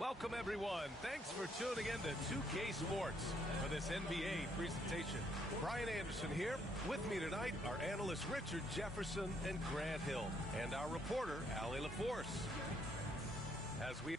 Welcome, everyone. Thanks for tuning in to 2K Sports for this NBA presentation. Brian Anderson here. With me tonight are analysts Richard Jefferson and Grant Hill, and our reporter, Allie LaForce. As we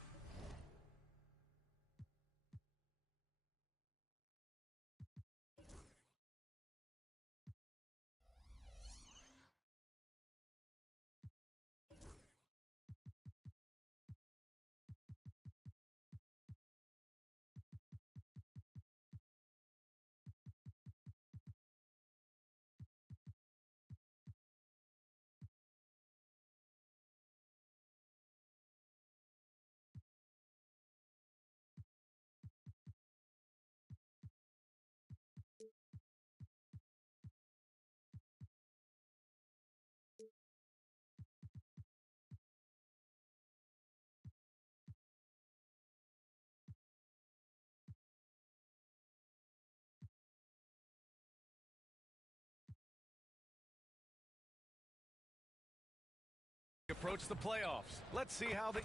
approach the playoffs, let's see how the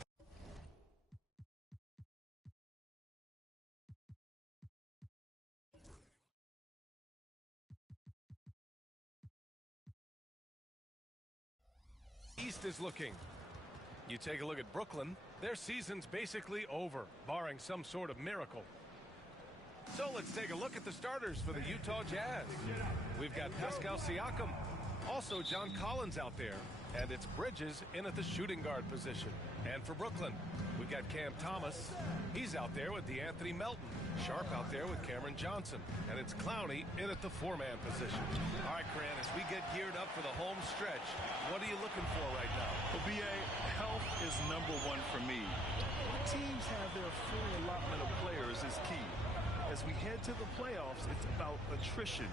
East is looking. You take a look at Brooklyn, their season's basically over, barring some sort of miracle. So let's take a look at the starters for the Utah Jazz. We've got Pascal Siakam, also John Collins out there, and it's Bridges in at the shooting guard position. And for Brooklyn, we've got Cam Thomas. He's out there with DeAnthony Melton. Sharp out there with Cameron Johnson. And it's Clowney in at the four-man position. All right, Grant, as we get geared up for the home stretch, what are you looking for right now? Well, BA, health is number one for me. When teams have their full allotment of players is key. As we head to the playoffs, it's about attrition.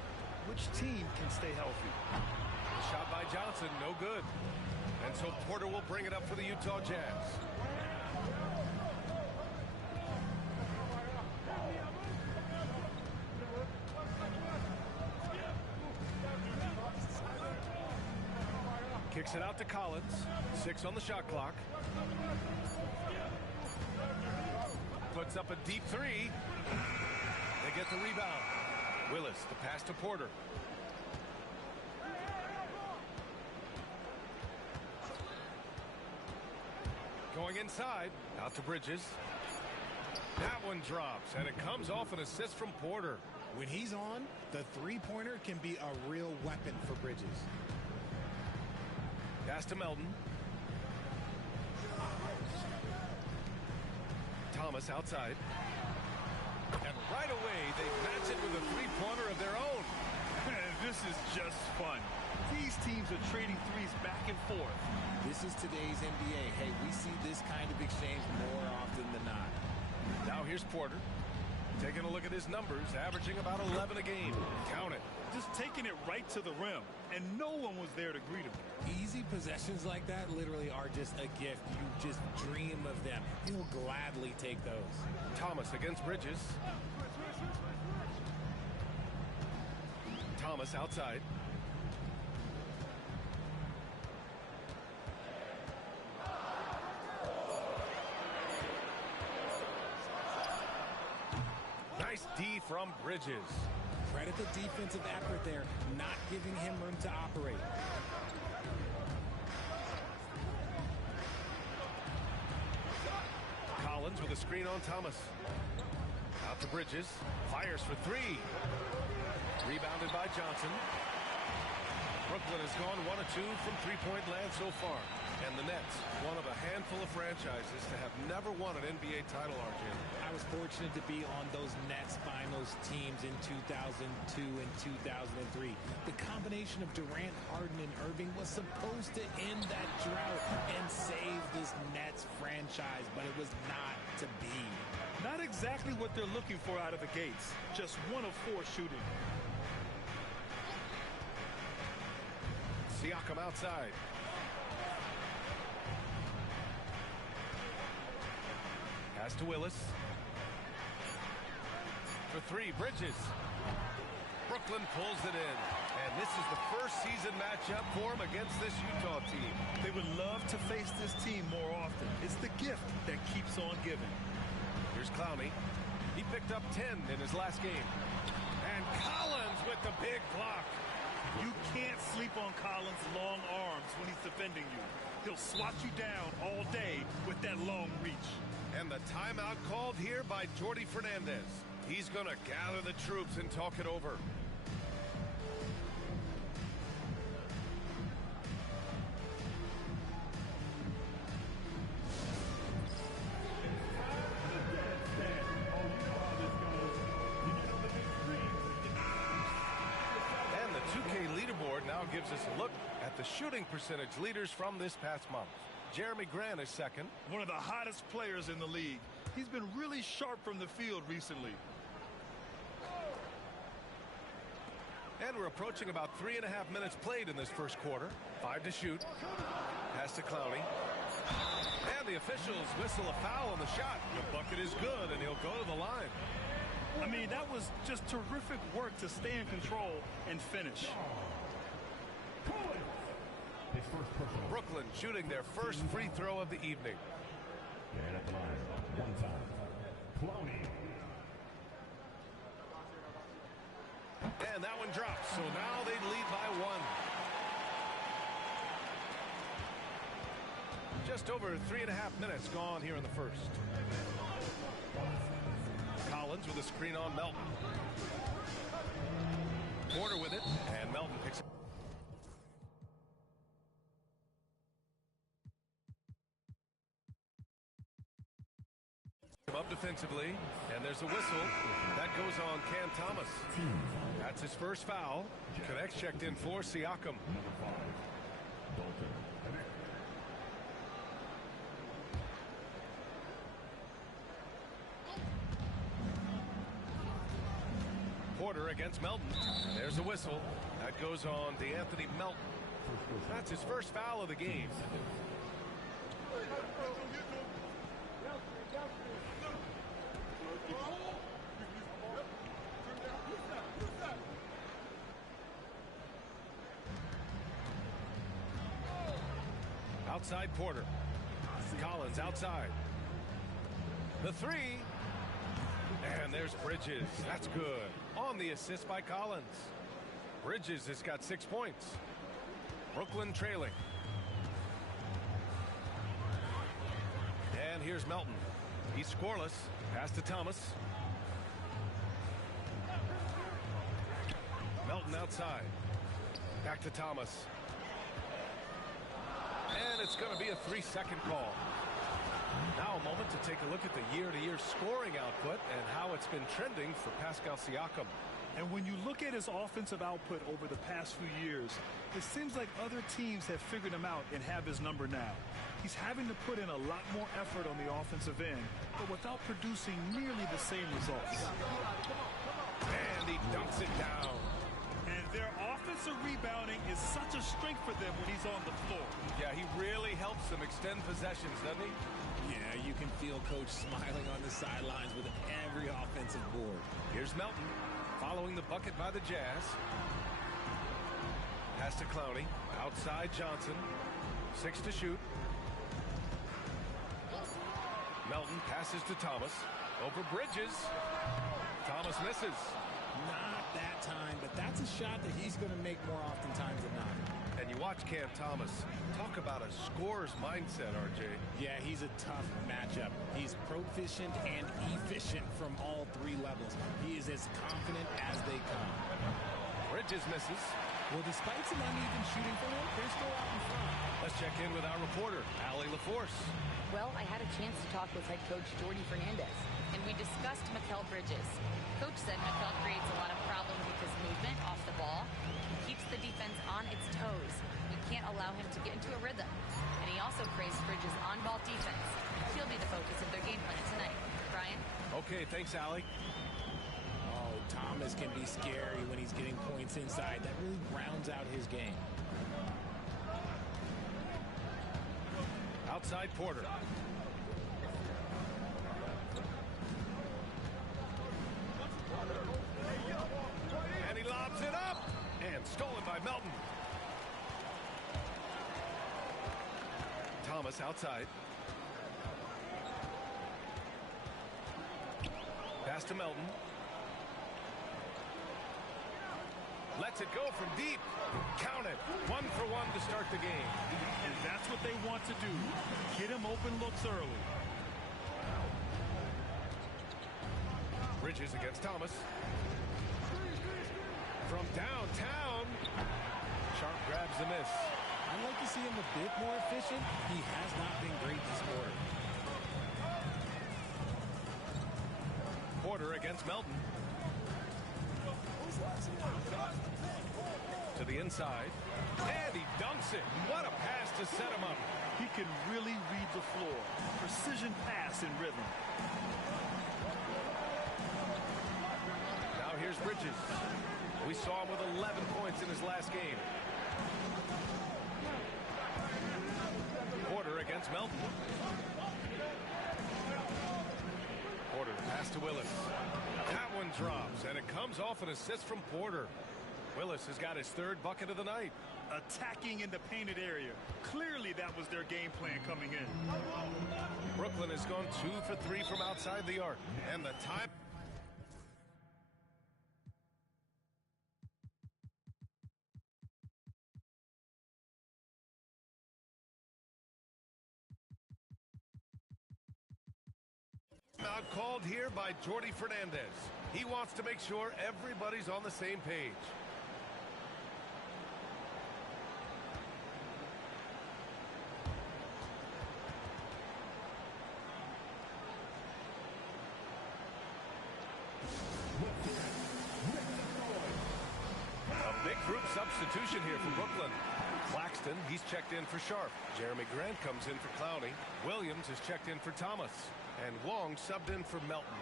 Which team can stay healthy? Shot by Johnson, no good. And so Porter will bring it up for the Utah Jazz. Kicks it out to Collins. 6 on the shot clock. Puts up a deep three. They get the rebound. Willis, the pass to Porter. Going inside, out to Bridges. That one drops, and it comes off an assist from Porter. When he's on, the three-pointer can be a real weapon for Bridges. Pass to Melton. Thomas outside. And right away, they match it with a three-pointer of their own. This is just fun. These teams are trading threes back and forth. This is today's NBA. Hey, we see this kind of exchange more often than not. Now here's Porter. Taking a look at his numbers, averaging about 11 a game. Count it. Just taking it right to the rim, and no one was there to greet him. Easy possessions like that literally are just a gift. You just dream of them. He'll gladly take those. Thomas against Bridges. Thomas outside. Nice D from Bridges. Credit the defensive effort there, not giving him room to operate. Collins with a screen on Thomas. Out to Bridges. Fires for three. Rebounded by Johnson. Brooklyn has gone 1 of 2 from three-point land so far. And the Nets, one of a handful of franchises to have never won an NBA title, RJ. I was fortunate to be on those Nets finals teams in 2002 and 2003. The combination of Durant, Harden, and Irving was supposed to end that drought and save this Nets franchise, but it was not to be. Not exactly what they're looking for out of the gates. Just 1 of 4 shooting. Siakam outside. Pass to Willis. For three, Bridges. Brooklyn pulls it in. And this is the first season matchup for him against this Utah team. They would love to face this team more often. It's the gift that keeps on giving. Here's Clowney. He picked up 10 in his last game. And Collins with the big block. You can't sleep on Collins' long arms when he's defending you. He'll swat you down all day with that long reach. And the timeout called here by Jordi Fernandez. He's going to gather the troops and talk it over. And the 2K leaderboard now gives us a look at the shooting percentage leaders from this past month. Jeremy Grant is second. One of the hottest players in the league. He's been really sharp from the field recently. And we're approaching about 3.5 minutes played in this first quarter. 5 to shoot. Pass to Clowney. And the officials whistle a foul on the shot. The bucket is good, and he'll go to the line. I mean, that was just terrific work to stay in control and finish. Brooklyn shooting their first free throw of the evening. And at the line, one time, Clowney. And that one drops, so now they lead by 1. Just over 3.5 minutes gone here in the first. Collins with a screen on Melton. Porter with it, and Melton picks it. Up defensively, and there's a whistle. That goes on Cam Thomas. That's his first foul. Connects checked in for Siakam. Porter against Melton. There's a whistle. That goes on DeAnthony Melton. That's his first foul of the game. Outside Porter. Collins outside. The three. And there's Bridges. That's good. On the assist by Collins. Bridges has got 6 points. Brooklyn trailing. And here's Melton. He's scoreless. Pass to Thomas. Melton outside. Back to Thomas. And it's going to be a 3-second call. Now a moment to take a look at the year-to-year scoring output and how it's been trending for Pascal Siakam. And when you look at his offensive output over the past few years, it seems like other teams have figured him out and have his number now. He's having to put in a lot more effort on the offensive end, but without producing nearly the same results. And he dunks it down. And their offensive rebounding is such a strength for them when he's on the floor. Yeah, he really helps them extend possessions, doesn't he? Yeah, you can feel Coach smiling on the sidelines with every offensive board. Here's Melton following the bucket by the Jazz. Pass to Clowney. Outside Johnson. 6 to shoot. Melton passes to Thomas. Over Bridges. Thomas misses. Not that time, but that's a shot that he's going to make more oftentimes than not. And you watch Cam Thomas. Talk about a scorer's mindset, RJ. Yeah, he's a tough matchup. He's proficient and efficient from all 3 levels. He is as confident as they come. Bridges misses. Well, despite some uneven shooting for him, they're still out in front. Let's check in with our reporter, Allie LaForce. Well, I had a chance to talk with head coach Jordi Fernandez, and we discussed Mikal Bridges. Coach said Mikal creates a lot of problems with his movement off the ball. He keeps the defense on its toes. We can't allow him to get into a rhythm. And he also praised Bridges' on-ball defense. He'll be the focus of their game plan tonight. Brian? Okay, thanks, Allie. Oh, Thomas can be scary when he's getting points inside. That really rounds out his game. Outside Porter. And he lobs it up. And stolen by Melton. Thomas outside. Pass to Melton. Lets it go from deep. Count it. 1 for 1 to start the game. And that's what they want to do. Get him open looks early. Bridges against Thomas. From downtown. Sharp grabs the miss. I'd like to see him a bit more efficient. He has not been great this quarter. Porter against Melton. To the inside. And he dunks it. What a pass to set him up. He can really read the floor. Precision pass in rhythm. Now here's Bridges. We saw him with 11 points in his last game. Porter against Melton. Porter pass to Willis. That one drops, and it comes off an assist from Porter. Willis has got his 3rd bucket of the night. Attacking in the painted area. Clearly that was their game plan coming in. Brooklyn has gone 2 for 3 from outside the arc. And the time... Out called here by Jordi Fernandez. He wants to make sure everybody's on the same page. A big group substitution here for Brooklyn. Claxton, he's checked in for Sharp. Jeremy Grant comes in for Clowney. Williams is checked in for Thomas. And Wong subbed in for Melton.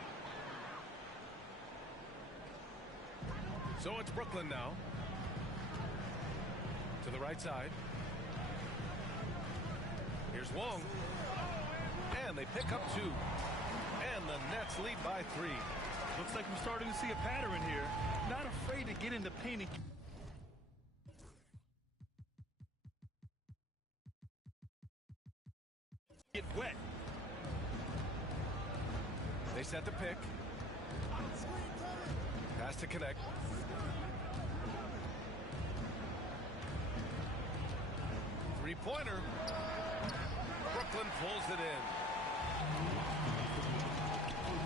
So it's Brooklyn now. To the right side. Here's Wong. And they pick up 2. And the Nets lead by 3. Looks like we're starting to see a pattern here. Not afraid to get in the paint and get wet. They set the pick. Pass to connect. Three-pointer. Brooklyn pulls it in.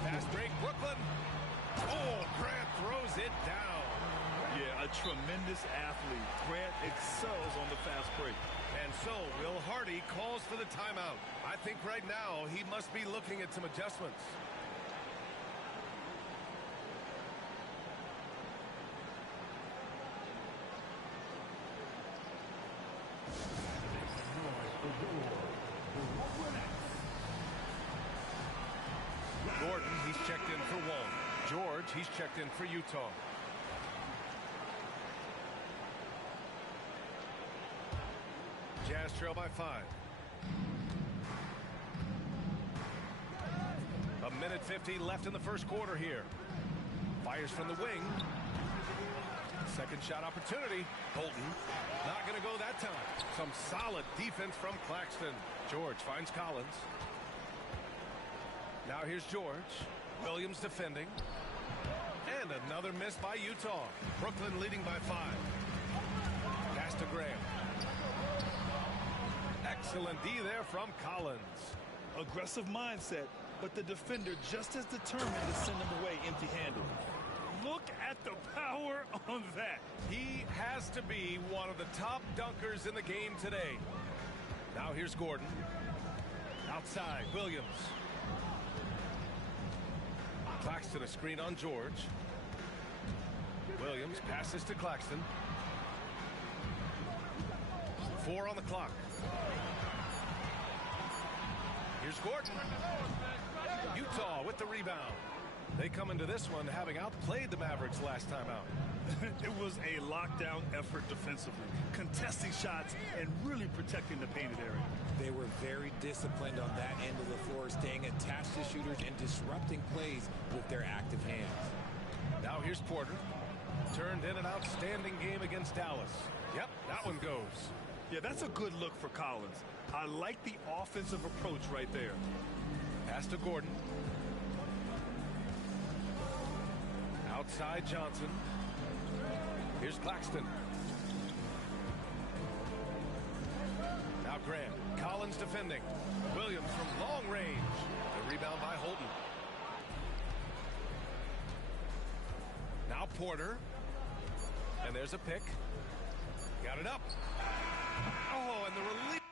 Fast break, Brooklyn. Oh, Grant throws it down. Yeah, a tremendous athlete. Grant excels on the fast break. And so Will Hardy calls for the timeout. I think right now he must be looking at some adjustments. Gordon, he's checked in for Wong. George, he's checked in for Utah. Jazz trail by 5. A minute 50 left in the first quarter here. Fires from the wing. Second shot opportunity. Bolton. Not going to go that time. Some solid defense from Claxton. George finds Collins. Now here's George. Williams defending. And another miss by Utah. Brooklyn leading by 5. Pass to Graham. Excellent D there from Collins. Aggressive mindset, but the defender just as determined to send him away empty-handed. Look at the power on that. He has to be one of the top dunkers in the game today. Now here's Gordon. Outside, Williams. Claxton a screen on George. Williams passes to Claxton. 4 on the clock. Here's Gordon. Utah with the rebound. They come into this one having outplayed the Mavericks last time out. It was a lockdown effort defensively, contesting shots and really protecting the painted area. They were very disciplined on that end of the floor, staying attached to shooters and disrupting plays with their active hands. Now here's Porter. Turned in an outstanding game against Dallas. Yep, that one goes. Yeah, that's a good look for Collins. I like the offensive approach right there. Pass to Gordon. Outside Johnson. Here's Claxton. Now Grant. Collins defending. Williams from long range. The rebound by Holden. Now Porter. And there's a pick. Got it up. Oh, and the release.